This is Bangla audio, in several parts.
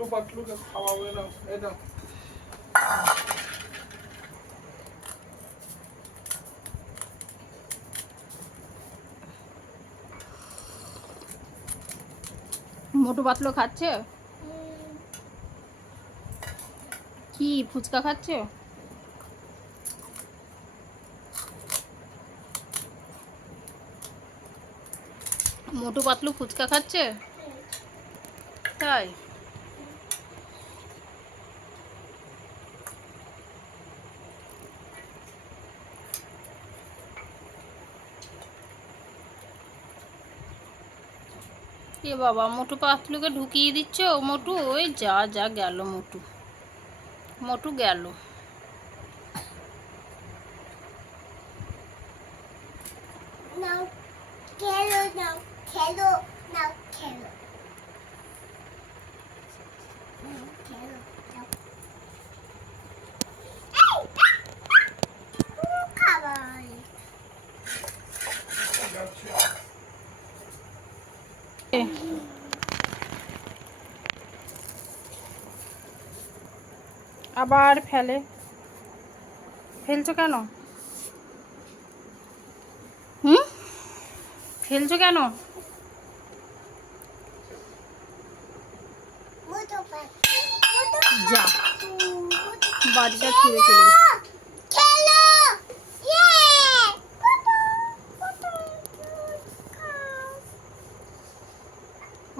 মোটু পাতলুকে খাওয়াবে না, এই নাও। মোটু পাতলু খাচ্ছে? কি ফুচকা খাচ্ছে? মোটু পাতলু ফুচকা খাচ্ছে? তাই? এ বাবা, মোটু পাতলুকে ঢুকিয়ে দিচ্ছ? মোটু ওই যা যা গেল, মোটু মোটু গেল। নাও খেলো, নাও খেলো, নাও খেলো, খেলো, নাও। খাবার আবার ফেলছো কেন? ফেলছো কেন? যা, বাড়িটা ছুঁড়ে ফেলে।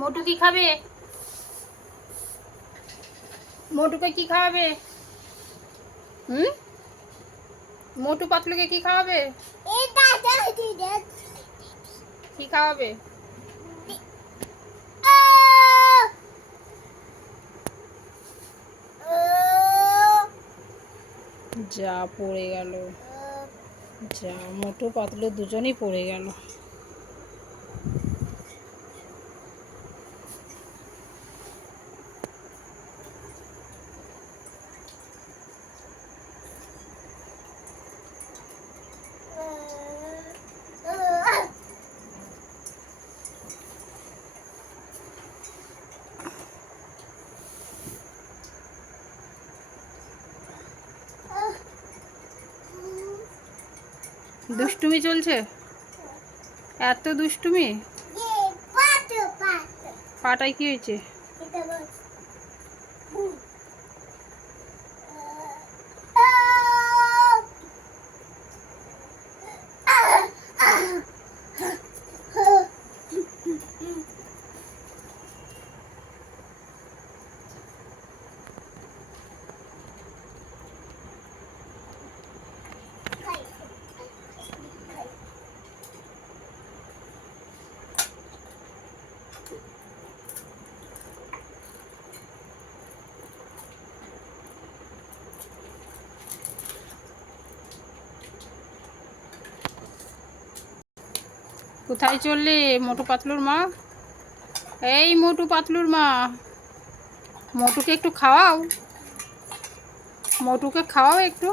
মোটু কি খাবে? মোটুকে কি খাওয়াবে? মোটু পাতলুকে কি খাওয়াবে? কি খাওয়াবে? যা পড়ে গেল, যা মোটু পাতলু দুজনেই পড়ে গেল। দুষ্টুমি চলছে, এত দুষ্টুমি। পাটায় কি হয়েছে? কোথায় চললে মোটু পাতলুর মা? এই মোটু পাতলুর মা, মোটুকে একটু খাওয়াও, মোটুকে খাওয়াও একটু।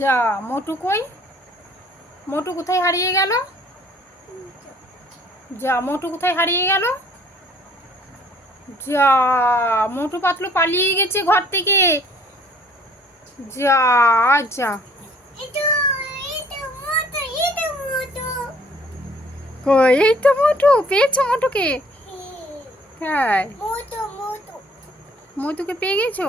যা, মোটু কই? মোটু কোথায় হারিয়ে গেল? যা, মোটু কোথায় হারিয়ে গেল? যা, মোটু পাতলু পালিয়ে গেছে ঘর থেকে। যা যা, কই? এই তো মোটু, পেয়েছো মোটুকে? হ্যাঁ, মোটুকে পেয়ে গেছো?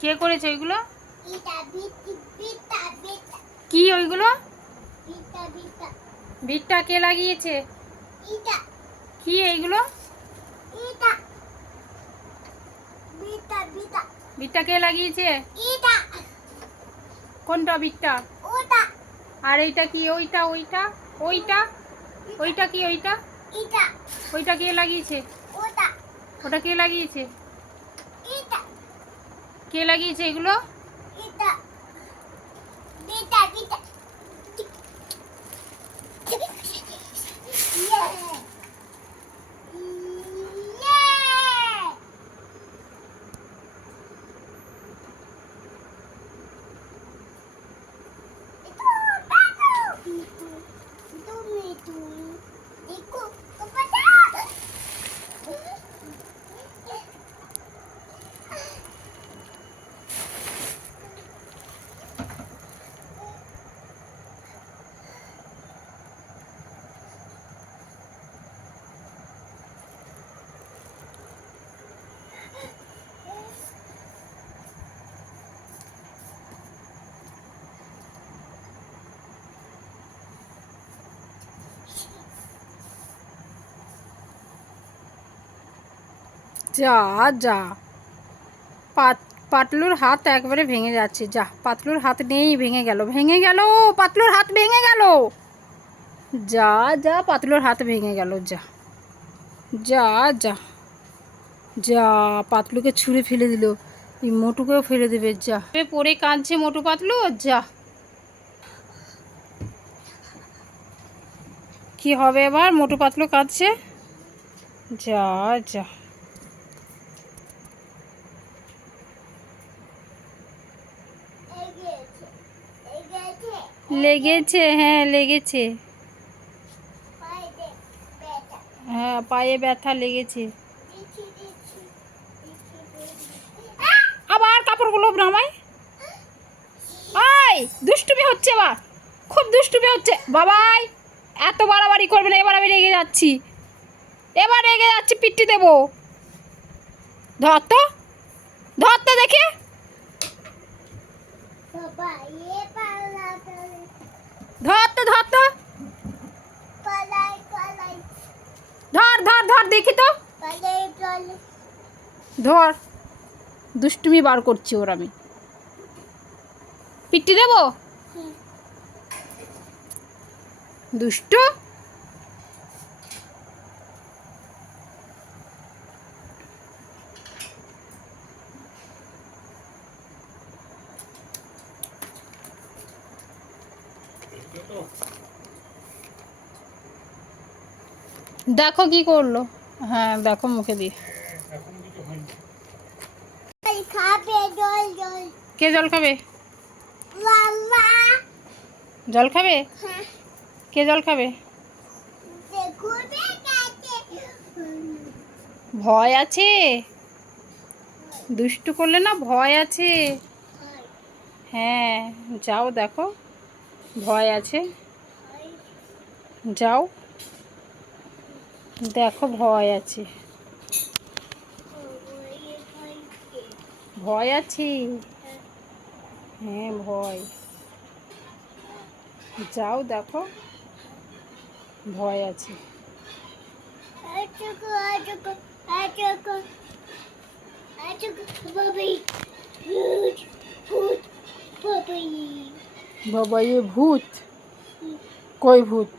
কে করেছে ওইগুলো? এটা বিটা বিটা বিটা কি ওইগুলো? বিটা বিটা বিটটা কে লাগিয়েছে? এটা কি এইগুলো? এটা বিটা বিটা বিটটা কে লাগিয়েছে? এটা কোনটা বিটটা? ওটা আর এইটা কি? ওইটা ওইটা ওইটা ওইটা কি? ওইটা এটা ওইটা কে লাগিয়েছে? ওটা ওটা কে লাগিয়েছে? এটা কে লাগিয়েছে এগুলো? এটা বিটা বিটা ইয়ে ইয়ে যা যা, পাতলুর হাত একবারে ভেঙে যাচ্ছে। যা, পাতলুর হাত নেই, ভেঙে গেল, ভেঙে গেল, পাতলুর হাত ভেঙে গেল। যা যা, পাতলুর হাত ভেঙে গেল। যা যা যা যা, পাতলুকে ছুঁড়ে ফেলে দিল, এই মোটুকেও ফেলে দেবে। যা, পরে কাঁদছে মোটু পাতলু। যা, কি হবে এবার? মোটু পাতলু কাঁদছে। যা যা, লেগেছে, হ্যাঁ লেগেছে, হ্যাঁ পায়ে ব্যথা লেগেছে। আবার কাপড়গুলো নামাই। আয়, দুষ্টুমি হচ্ছে, এবার খুব দুষ্টুমি হচ্ছে। বাবাই, এত বাড়াবাড়ি করবে না, এবার আমি রেগে যাচ্ছি, এবার রেগে যাচ্ছি, পিট্টি দেবো। ধর তো, ধর তো দেখে, ধর তো, ধর তো, ধর ধর ধর দেখি তো, ধর। দুষ্টুমি বার করছি ওর, আমি পিট্টি দেবো। দুষ্টু, দেখো কি করলো। হ্যাঁ দেখো মুখে দিয়ে। কে জল খাবে? জল খাবে? কে জল খাবে? ভয় আছে, দুষ্টু করলে না ভয় আছে। হ্যাঁ যাও, দেখো ভয় আছে, যাও দেখো ভয় আছে, ভয় আছে। হ্যাঁ ভয়, যাও দেখো ভয় আছে। বাবা, এ ভূত? কই ভূত?